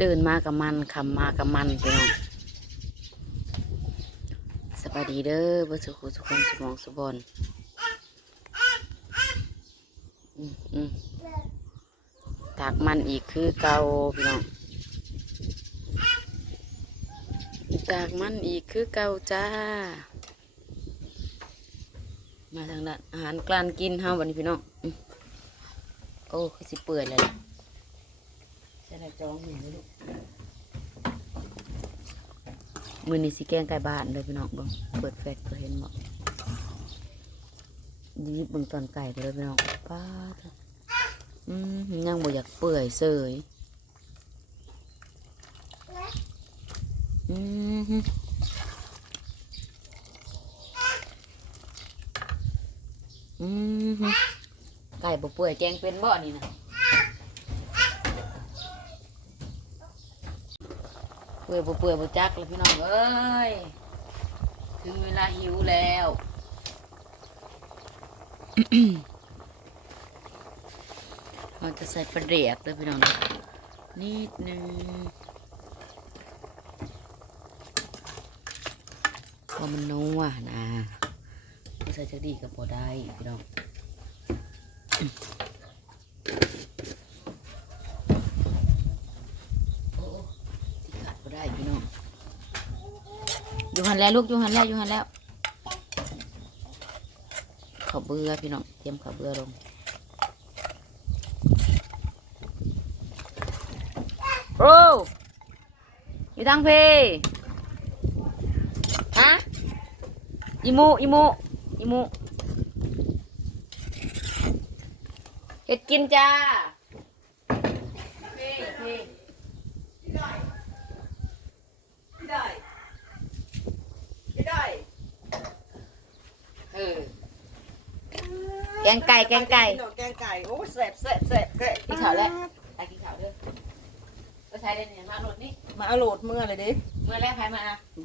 ตื่นมากับมันคำมากับมันพี่น้องสบายดีเด้อเบ่สุขุสุขคนสมองสุบอนอืมอืมตากมันอีกคือเก่าพี่น้องตากมันอีกคือเก่าจ้า มาทางด้านอาหารกลานกินเฮาวันนี้พี่น้องโอ้คือสิเปื่อยเลยล่ะ ใช่ละจองอยู่ลูกมือนี้สิแกงไก่บ้านเลยพี่น้องเบิ่งเปิดแฟลชก็เห็นบ่นี่เบิ่งตอนไก่เด้อพี่น้องป้าอืมยังบ่อยากเปื่อยเสยอืมอืมไก่บ่เปื่อยแกงเป็นบ่นี่นะ เปื่อยบ่เปื่อยบ่จักแล้วพี่น้องเอ้ยถึงเวลาหิวแล้วเราจะใส่ปลาเดียกเลยพี่น้องนิดนึงพราะมันนัวนะเราใส่จะดีกับพอได้พี่น้องโอ้ที่ขาดพอได้พี่น้องอยู่ หันแล้วลูกอยู่หันแล้วอยู่หันแล้วข้าวเบื่อพี่น้องเตรียมข้าวเบื่อลงโอ้อยู่ทางเพฮะอีโมอีโมอีโมเห็ดกินจ้าเพเพ ไม่ได้ไม่ได้ไม่ได้ เออแกงไก่แกงไก่แกงไก่โอ้แสบแสบแสบแสบกินข้าวแล้วไปกินข้าวเด้อก็ใช้ได้เนี่ยมาโหลดนี่มาเอาโหลดเมื่อเลยดิเมื่อแรกใครมา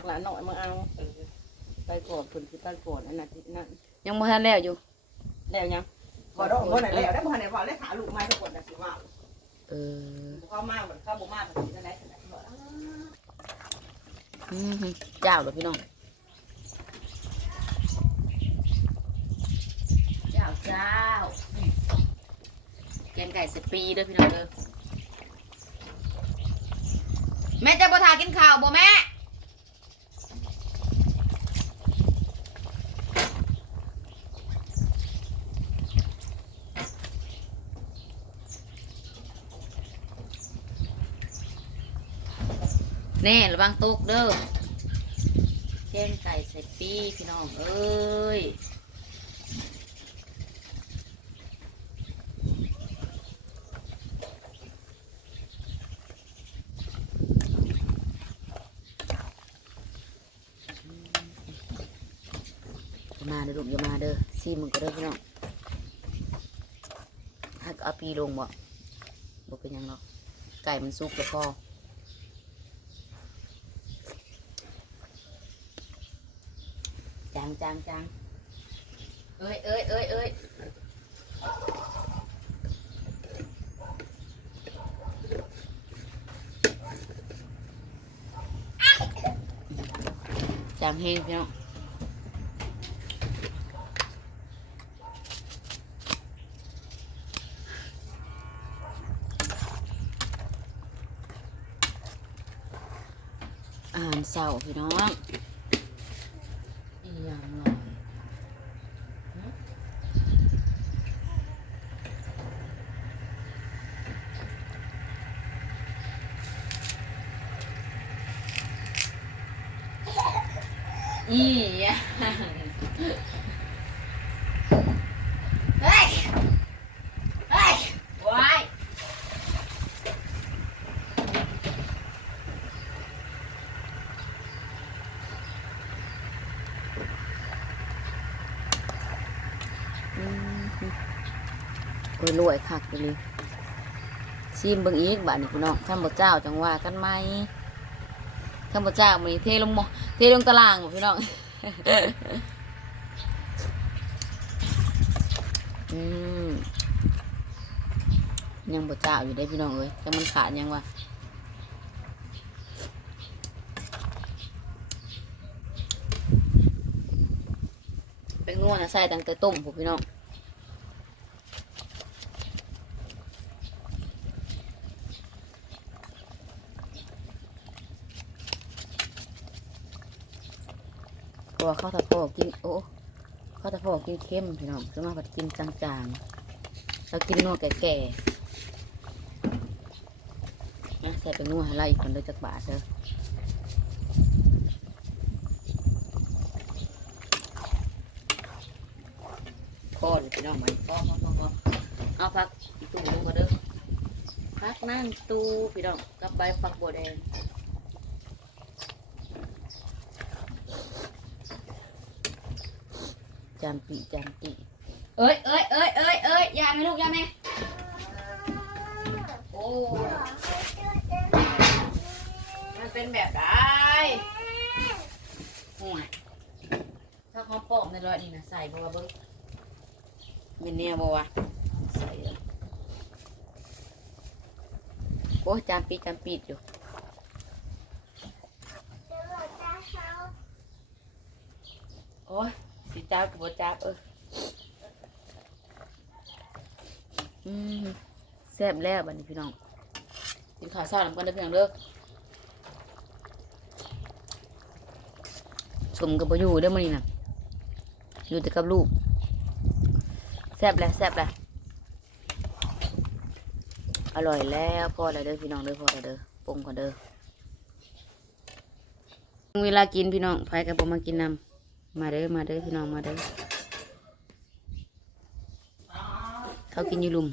หลานหน่อยมาเอาไปกอดคนคือไปกอดอันนั้นที่นั่นยังบ่ทันแล้วอยู่แล้วยังพอดอกบ่ไหนแล้วได้บ่ไหนว่าได้ขาลูกไม้ทุกคนนะสิว่าเออเข้ามากเหมือนเข้าบ่มากเหมือนกันได้ขนาดนี้อืมเจ้าเด้อพี่น้อง เจ้าแกงไก่สปีเด้อพี่น้องเด้อแม่จะบ่ทากินข้าวบ่แม่แน่ระวังตกเด้อแกงไก่ใส่ปีพี่น้องเอ้ย อย่ามา เด้อลูกอย่ามาเด้อซีมึงก็เด้อพี่น้องถ้าเอาปีลงบ่บ่เป็นยังหรอกไก่มันสุกแล้วพอจางจางจางเอ้ยเอ้ยเอ้ยเอ้ยจางเฮงพี่น้อง อาพี่น้องอีอย่างหน่อยอีอยัง วยคักไปเลยชิมเบิ่งอีกบ้านนี่พี่น้องข้ามบดเจ้าจังว่ากันไหมข้ามบดเจ้ามีเทลงมอเทลงตารางบ่พี่น้องอืมยังบดเจ้าอยู่ได้พี่น้องเอ้ยแต่มันขาดยังวะเป็นง่วนะใส่ตังแต่ต้มผมพี่น้อง ตัวข้าวตะโพกกินโอ้ข้าวตะโพกกินเค็มพี่น้องจะมากกว่ากินจางๆเรากินนัวแก่ๆนะใส่เป็นนัวให้เราอีกคนเดียวจากบาทเด้อก้อนพี่น้องมันก้อนก้อนก้อนเอาพักตู้ลงมาเด้อพักนั่งตู้พี่น้องกับใบฝักบัวแดงามปีจามปีเอ้ยเอ้ยเอ้ยเอ้ยเอ้ยอยาไหมลูกอยาไหมโอ้มันเป็นแบบไรโอ้ยถ้าเขาปอกในรอยนี่นะใส่บัวเบิ้งมินเนี่ยบัวะใส่เลยโอ้ยจานปีดจานปีดอยู่โอ้ย สีจ้าบบัวจ้าบเอออืมแซ่บแล้วบัดนี้พี่น้องกินข้าวเช้าน้ำกันเด้อพี่น้องเด้อชมกับบ่อยู่เด้อมื้อนี้น่ะอยู่แต่กับลูกแซ่บแล้วแซ่บแล้วอร่อยแล้วพอแล้วเด้อพี่น้องเด้อพอแล้วเด้อปรุงก่อนเด้อเวลากินพี่น้องไฟกับผมมากินนำ มาเด้อมาเด้อพี่น้องมาเด้อเขากินอยู่ลุม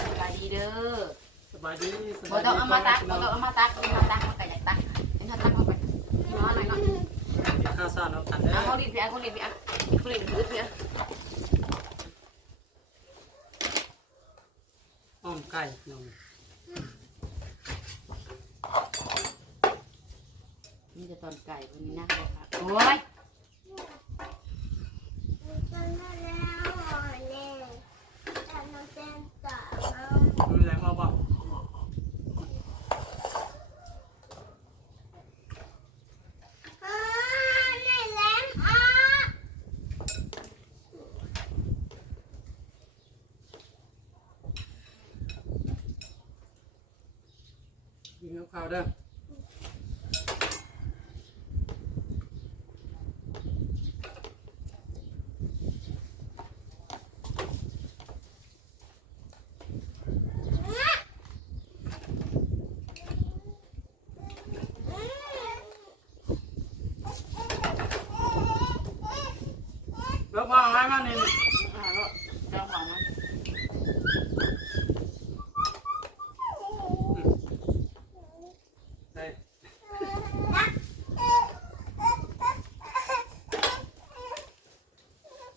สบายดีเด้อสบายดีสบ่บายต้ดีองเอามาตักบ่ต้องเอามาตักเอามาตักมันก็อยากตักเห็นเขาตักเข้าไปน้อยหน่อยหน่อยกินข้าวซ่าน้ำกันเด้เอาอเขาดินพี่อะเขาดินพี่อะเขาดินถือพี่อะอ้อมไก่น้อง นี่จะตอนไก่วันนี้นะครับโอ้ยมีแรงมาบอก กินข้าว เด้อเลิกมาอะไรมานี่ อ่าก็เจ้าของมัน ได้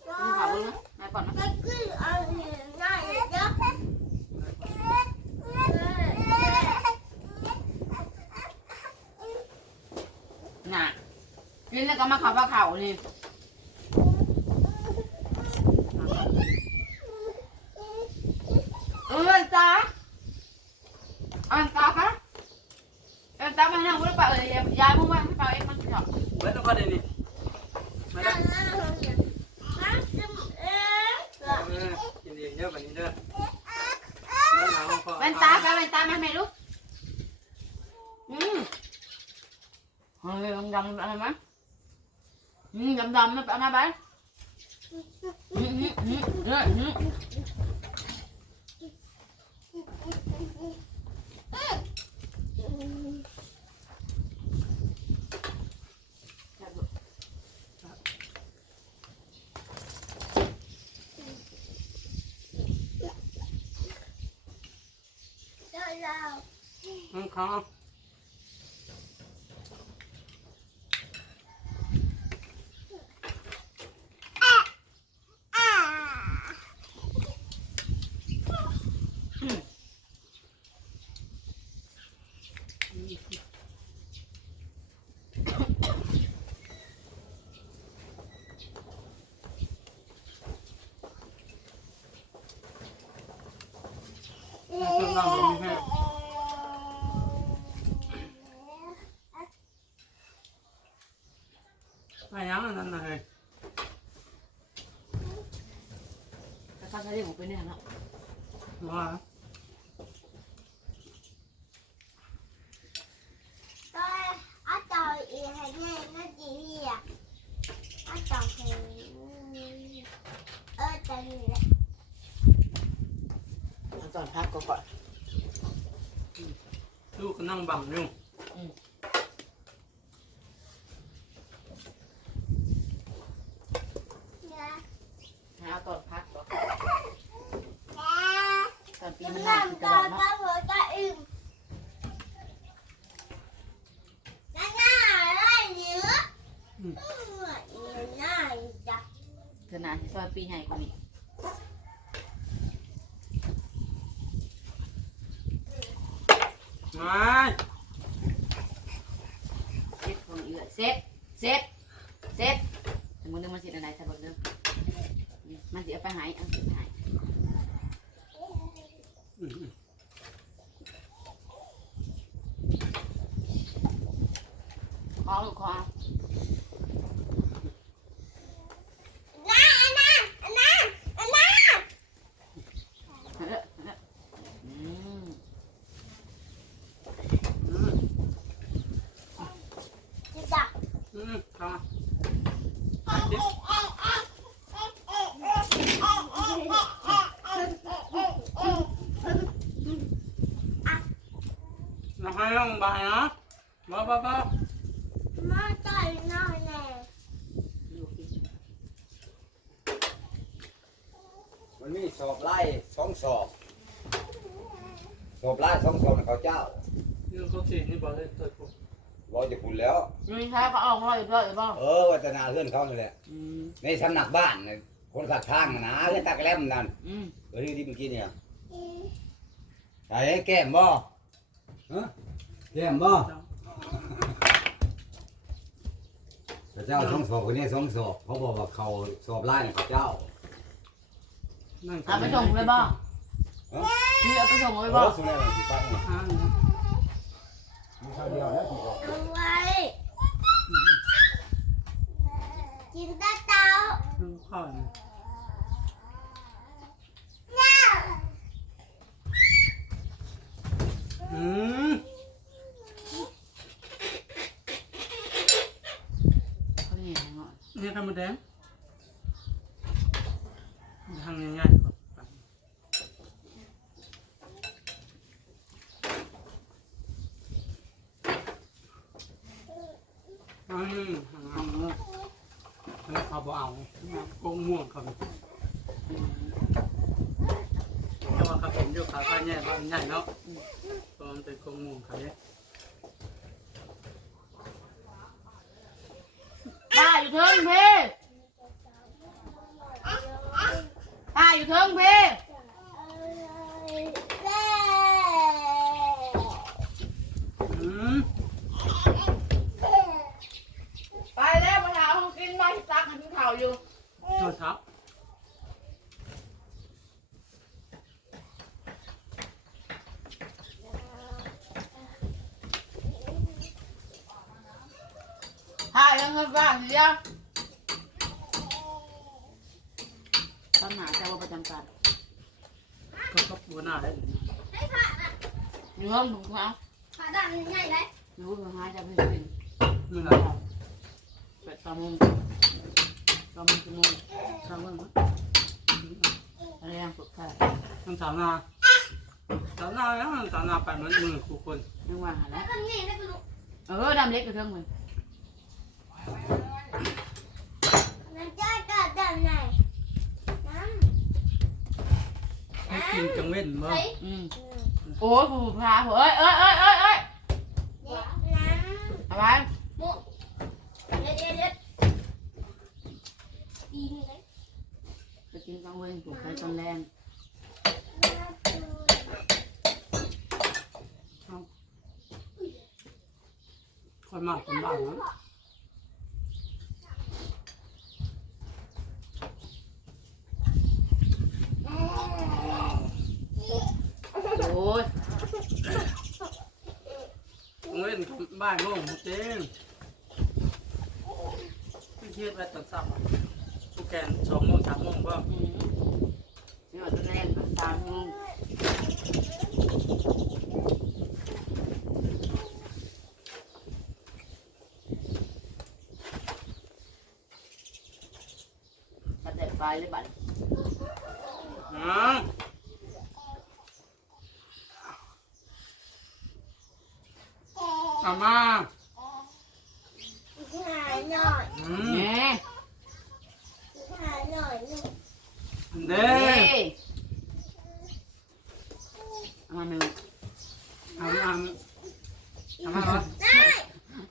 นี่ข่าวเบิ้งนะนายก่อนนะน่ะกินแล้วก็มาขับว่าเข่า นี่เออจ้าอันตาคะเอ็นตาไม่นั่งรู้ป่ะเออยายมึงว่าไม่เปล่าเองมันหรอก เบิดแล้วก็ได้นี่มาแล้วเออกินเองเด้อวันนี้เด้อเนื้อหนาวพอ เป็นตาไปเป็นตามาไหมลูกอืมเฮ้ยดำๆอะไรมั้ยอืมดำๆ มาไปเอามาไปอืมอืมอืมเอออืม น้ำลงแห้งไปยังนั่นน่ะเฮ้ยแต่ข้าใช้ได้ผมไปเนี่ยนะว่าตอนพักก็ก่อน นั่งบังอยู่ nha หาเอาตอนพักก่อน nè ตอนปี chúng มันน่า làm คือตลอ coi ดเนาะ có vừa cho im nó nhả ra nữa Ừ. Ừ, này chặt ขนาดที่ซอยปีใหญ่กว่านี้ มา เซ็ตของเอื้อเซ็ตเซ็ตเซ็ตสมมติว่ามันสิอะไรถ้าเบิ่งเด้อนี่มันสิเอาไปหายเอาสิไปหาย อืม ของลูกของ nè nè nè nè เออเอออืม อืม chị chặt อืมเข้ามาไปดิเราให้ลง บายนะบ้าบ้าบ้า má trời nói nè ดูสิมันมีสอบไล่สองสอบ สอบไล่สองสอบน่ะเขาเจ้าเรื่องเขาสีนี่บอกเลยเกิดผมรอจะคุณแล้วนี่ค่ะเขาเอาร้อยร้อยบ่เออวัฒนาเพื่อนเขานี่แหละอืมในสำนักบ้านน่ะคนขัดทางน่ะนะเรื่องตากแลมนั่นอืม เออที่ที่เมื่อกี้เนี่ยไอ้แก้มบ่ฮะ แก้มบ่พระเจ้าสองสอบคนนี้สองสอบเขาบอกว่าเขาสอบไล่น่ะเขาเจ้านั่งเอาไปส่งเลยบ่คือเอาไปส่งเลยบ่โอ้สุดแล้วสิฟังนี่อ่ามีข้าวเดียวแล้วที่บอก ăn quay chim ta tao เรื่องข้าวนี่ nha อืม เขาเนี่ยเนาะนี่ทำมาแดงทางง่ายๆก่อนอืมเอาแล้วเขาบอกเอาโกงม่วงเขาแต่ว่าเขาเป็นอยู่ขาข้าแย่บ้านใหญ่เนาะตอนเป็นโกงม่วงเขาเนี่ย ป้า อยู่เทิงเพ่ป้าอยู่เทิงเพ่ อืม ไปแล้วมาหาห้องกินมาซักให้กินข้าวอยู่ โทษครับ ถ่ายยังเงินบ้านสิยังปัญหา เจ้าว่าประจำการก็ก็บัวหน้าได้เลยนะอยู่ห้องถุงเท้า Phải đặt như này đấy อยู่ห้องหาจะเป็นเป็นนี่แหแปละดแปดสามโมงสามโมงชั่วโมงทำว่าอะไรยังฝึกค่ะต้องสาวนาสาวนาแล้วสาวนาไปเหมือนมือครูคนนึกว่าหาแล้ว Con nhìn đấy tụi เออดำเล็กอยู่เทิงมัน nó chơi cả đầm này Nắm ให้ กินจังเว้นบ่ Thấy อืม Ừ. โอ้ยผู้พาเอ้ยเอ้ยเอ้ยเอ้ยเอ้ย Nắm อะไร Một Chết chết chết Đi như đấy ไปกินกลางเว้นปลูกไฟตอนแรงคนมากคนบ้านนะ โอ้ย จังเว้น บ้านโง่เจ๊งพี่เทียบไปตัดสับผู้แกนสองโมงสามโมงบ่อืมนี่ว่าจะแน่นตามโมงแต่ไฟเลยบัด อ่าเอามา หาหน่อย อืม แหน่ หาหน่อยหนึ่ง เด้ เฮ้ยเอามาหนึ่ง เอามาเอามาเอามา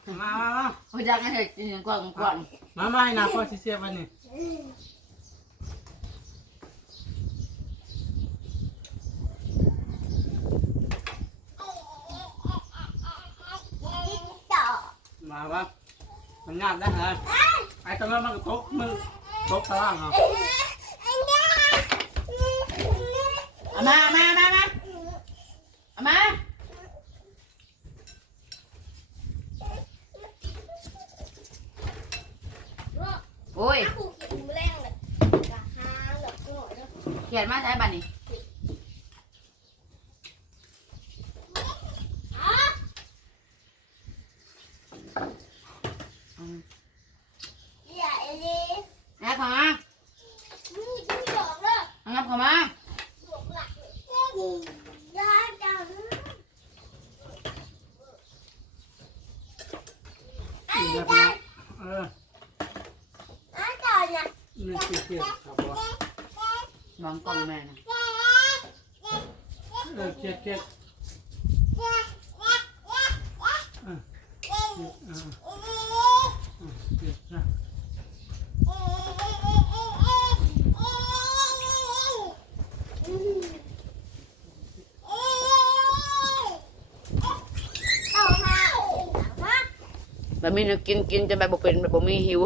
เอามา โอ้ยอยากให้เห็ดกินกว่างกว่างมาไม่นะพ่อสิเสียวันนี้ ต่อ มาวะมันงาบได้เหรอไอ้ตรงนั้นมันก็ตกมือตกตารางเหรอ เอามาเอามาเอามาเอามา โอ้ยถ้าผูกเข็มแรงเลยกะหาหลอกหน่อยแล้วเขียนมาใช้บัตรนี่อ๋ออืมอย่าเอลีแอบเข้ามามึงจะหยอกเลยเอางับเข้ามาหยอกหลักยาจังไอ้เดี๋ยวจันะงเออไอ้จังเนี่ยนี่คือเกียร์ครับว่าบางกล่องแม่นะเออเกียร์เกียร์เออเออเกียร์นะแบบมีนวกินกินจะแบบบ่เป็นแบบบ่มีหิว